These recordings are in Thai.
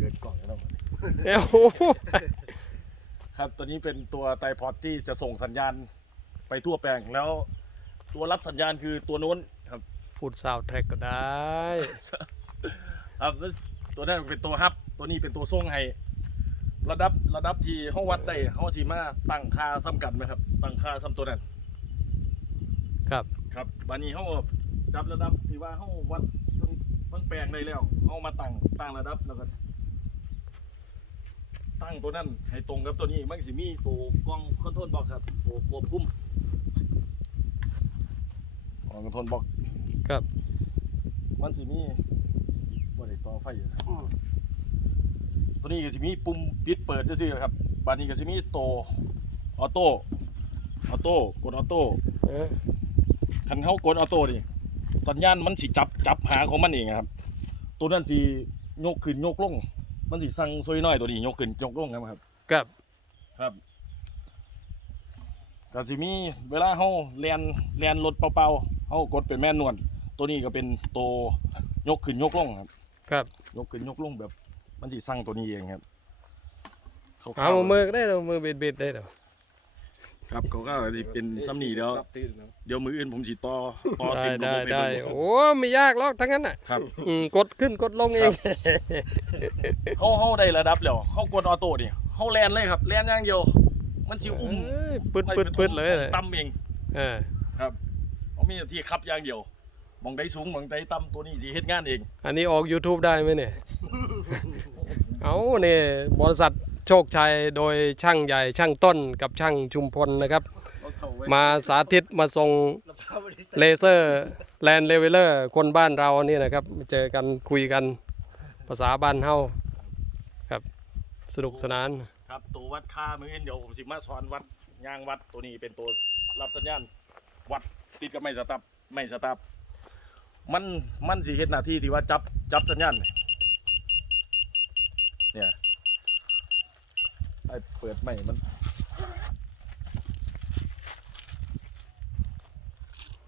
เกิดกล่องแล้วโอ้โหครับ ตัวนี้เป็นตัวไตรพอดที่จะส่งสัญญาณไปทั่วแปลงแล้ว ตัวรับสัญญาณคือตัวโน้นครับ พูดซาวด์แทร็กก็ได้ ครับแล้วตัวนั้นเป็นตัวฮับ ตัวนี้เป็นตัวส่งให้ระดับระดับที่ห้องวัดได้ห้องสีมาตั้งค่าซ้ำกันไหมครับ ตั้งค่าซ้ำตัวนั้น ครับ ครับบานี้ห้องจับระดับที่ว่าห้องวัดตั้งแปลงได้แล้วห้องมาตั้งตั้งระดับแล้วก็ ตั้งตัวนั้นให้ตรงกับตัวนี้มันก็สิมีตัวกล้องคอนโทรลบอกครับตัวควบคุมกล้องคอนโทรลบอกครับ มันสิมีบ่ได้ต่อไฟอยู่ครับตัวนี้ก็สิมีปุ่มปิดเปิดซื่อๆครับบานนี้ก็สิมีตัวออโต้ออโต้กดออโต้เออคันเขากดออโต้นี่สัญญาณมันสิจับจับหาของมันเองอะครับ ตัวนั้นสิยกขึ้นยกลง มันสิสั่งซอยน้อยตัวนี้ยกขึ้นยกลงครับครับครับก็สิมีเวลาเฮาแล่นแล่นรถเปล่าๆเฮากดเป็นแม่นวลตัวนี้ก็เป็นตัวยกขึ้นยกลงครับ ครับยกขึ้นยกลงแบบ มันสิสั่งตัวนี้เองครับคร่วๆเอามือก็ได้เรามือเบ็ดเบ็ดๆได้เหรอ ครับเขาก็สิเป็นซ้ำนี่เดี๋ยวเดี๋ยวมืออื่นผมสิต่อต่อได้ติดได้ลงปได้เบิ่งโอ้ไม่ยากหรอกทั้งนั้นน่ะครับ อืมกดขึ้นกดลงเอง เขาเขาได้ระดับแล้วเขากดออโต้นี่เขาแลนเลยครับแลนอย่างเดียว มันสิอุ้มเอ้ยปึ๊ดปึ๊ดปึ๊ดเลยน่ะต่ำเองเออครับเขามีหน้าที่ขับอย่างเดียวมองได้สูงมองได้ต่ำตัวนี้สิเฮ็ดงานเอง อันนี้ออก YouTube ได้ไหมเนี่ย เอาเนี่ยบริษัท โชคชัยโดยช่างใหญ่ช่างต้นกับช่างชุมพลนะครับ มาสาธิตมาส่งเลเซอร์แลนเลเวลเลอร์คนบ้านเรานี่นะครับมาเจอกันคุยกันภาษาบ้านเฮาครับสนุกสนานครับตัววัดค่ามืออื่นเดี๋ยวผมสิมาสอนวัดยางวัดตัวนี้เป็นตัวรับสัญญาณวัดติดกับไม่สตับไม่สตับมันมันสิเฮ็ดหน้าที่ที่ว่าจับจับสัญญาณนี่เนี่ย ไอ้เปิดไม่มัน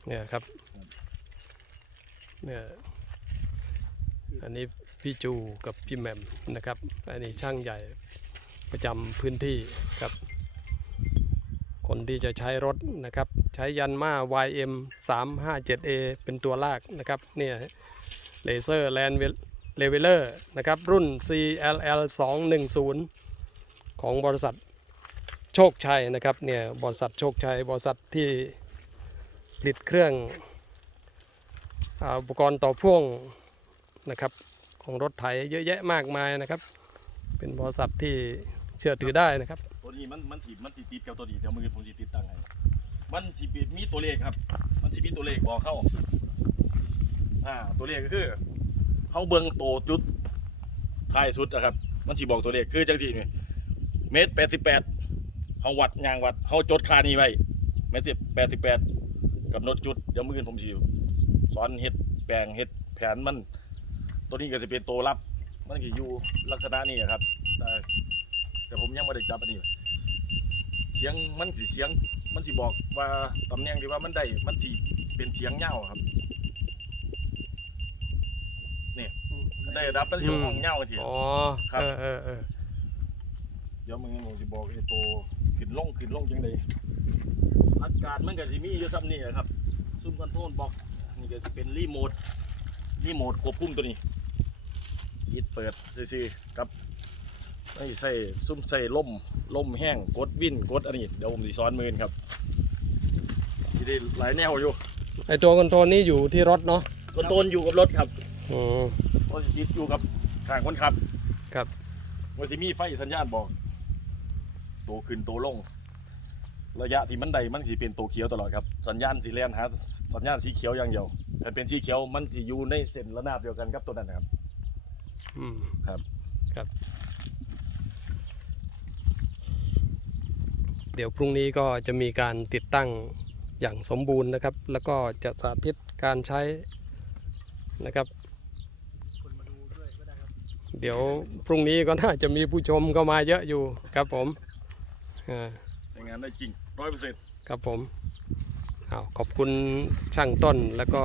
เนี่ยครับเนี่ยอันนี้พี่จูกับพี่แมมนะครับ อันนี้ช่างใหญ่ประจำพื้นที่ครับ คนที่จะใช้รถนะครับ ใช้ยันมา YM 357A เป็นตัวลากนะครับ เนี่ยเลเซอร์แลนเลเวลเลอร์นะครับ รุ่น CLL 210 ของบริษัทโชคชัยนะครับเนี่ยบริษัทโชคชัยบริษัทที่ผลิตเครื่องอุปกรณ์ต่อพ่วงนะครับของรถไถเยอะแยะมากมายนะครับ เป็นบริษัทที่เชื่อถือได้นะครับ ตัวนี้มันมันสิมันสิดติดกับตัวนี้เดี๋ยวมือผมสิติดตั้งให้มันสิดมีตัวเลขครับ มันสิมีตัวเลขบอกเข้าอ่าตัวเลขก็คือเขาเบิ่งโตจุดท้ายสุดนะครับ มันสิบอกตัวเลขคือจังสี่นี่ เมตรแปดสิบแปดเขาวัดยางวัดเขาจดค่านี้ไว้เมตรแปดสิบแปดกำหนดจุดเดี๋ยวมือผมสิสอนเฮ็ดแปลงเฮ็ดแผนมัน ตัวนี้ก็จะเป็นตัวรับ มันก็อยู่ลักษณะนี้ครับ แต่แต่ผมยังไม่ได้จับอันนี้เสียงมันสิเสียงมันสิบอกว่าตำแหน่งที่ว่ามันได้มันสิเป็นเสียงเงาครับนี่ได้รับมันสิอืมห้องเงาสิอ๋อครับเออเออ เออเดี๋ยวมึงผมสิบอกไอ้ตัวขึ้นลงขึ้นลงจังไดอากาศมันก็สิมีอยู่ซ้ำนี่แหละครับ ซุ่มคอนโทรลบอกนี่ก็สิเป็นรีโมทรีโมทควบคุมตัวนี้ยิดเปิดซื่อๆกับไม่ใส่ซุ่มใส่ล่มล่มแห้งกดวินกดอันนี้เดี๋ยวผมสิสอนมือนครับที่ได้หลายแนวอยู่ไอตัวคอนโทรลนี่อยู่ที่รถเนาะคอนโทรลอยู่กับรถครับอืมก็ยิดอยู่กับข้างคนขับ ครับมันสิมีไฟสัญญาณบอกโตวขึ้นโตวลง ระยะที่มันใดมันสิเป็นตัวเขียวตลอดครับ สัญญาณสีแลนหาสัญญาณสีเขียวอย่างเดียวถ้าเป็นสีเขียวมันสิอยู่ในเส้นระนาบเดียวกันกับตัวนั้นนะครับ อืมครับ ครับ เดี๋ยวพรุ่งนี้ก็จะมีการติดตั้งอย่างสมบูรณ์นะครับ แล้วก็จะสาธิตการใช้นะครับเดี๋ยวพรุ่งนี้ก็น่าจะมีผู้ชมก็มาเยอะอยู่ครับผมอ่า ใช้งานได้จริงร้อยเปอร์เซ็นต์ครับผมอ้าวขอบคุณช่างต้นแล้วก็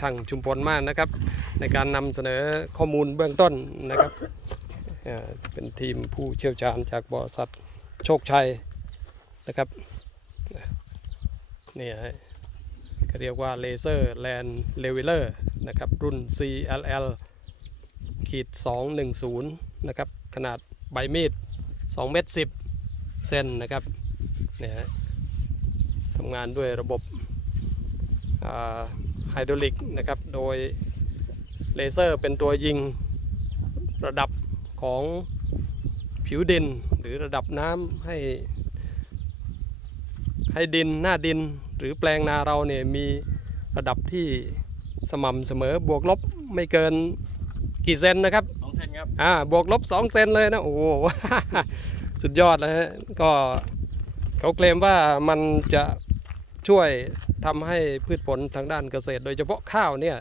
ช่างชุมพลมากนะครับ ในการนำเสนอข้อมูลเบื้องต้นนะครับอ่าเป็นทีมผู้เชี่ยวชาญจากบริษัทโชคชัยนะครับเนี่ยฮะก็เรียกว่าเลเซอร์แลนเลเวลเลอร์นะครับรุ่น CLL ขีด210 นะครับ ขนาดใบมีด2เมตร10 เส้นนะครับเนี่ยฮะทำงานด้วยระบบไฮดรอลิกนะครับ โดยเลเซอร์เป็นตัวยิงระดับของผิวดินหรือระดับน้ำให้ ให้ดินหน้าดินหรือแปลงนาเราเนี่ยมีระดับที่สม่ำเสมอบวกลบไม่เกินกี่เซนนะครับสองเส้นครับอ่าบวกลบ2เซนเลยนะโอ้โห สุดยอดเลยฮะก็เขาเคลมว่ามันจะช่วยทำให้พืชผลทางด้านเกษตร โดยเฉพาะข้าวเนี่ย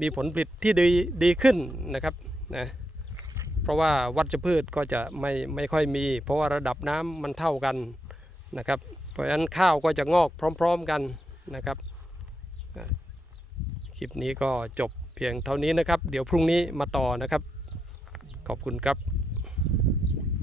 มีผลผลิตที่ดีดีขึ้นนะครับนะเพราะว่าวัชพืชก็จะไม่ไม่ค่อยมี เพราะว่าระดับน้ำมันเท่ากันนะครับ เพราะฉะนั้นข้าวก็จะงอกพร้อม ๆกันนะครับคลิปนี้ก็จบเพียงเท่านี้นะครับ เดี๋ยวพรุ่งนี้มาต่อนะครับ ขอบคุณครับ